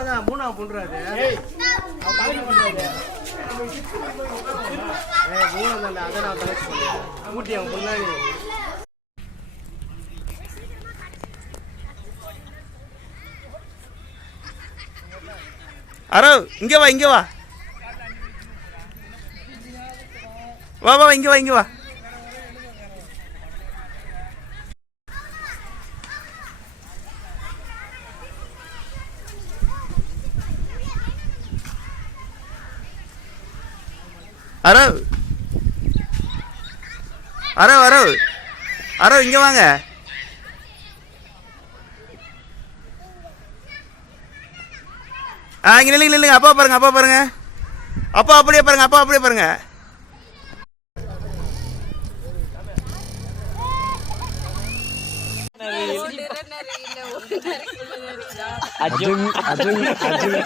அவன் தலைக்கு பண்றாரு. ஏய் மூணு தானே அதை நான் பண்ணேன். ஊட்டி அவன் பொண்ணாடி. அரோ இங்க வா இங்க வா. வா வா இங்க வா இங்க வா. அரோ அரோ அரோ அரோ இங்க வாங்க. ஆ இங்க நில்லுங்க நில்லுங்க. அப்பா பாருங்க அப்பா பாருங்க. அப்பா அப்படியே பாருங்க அப்பா அப்படியே பாருங்க. அஜும் அஜும் அஜும்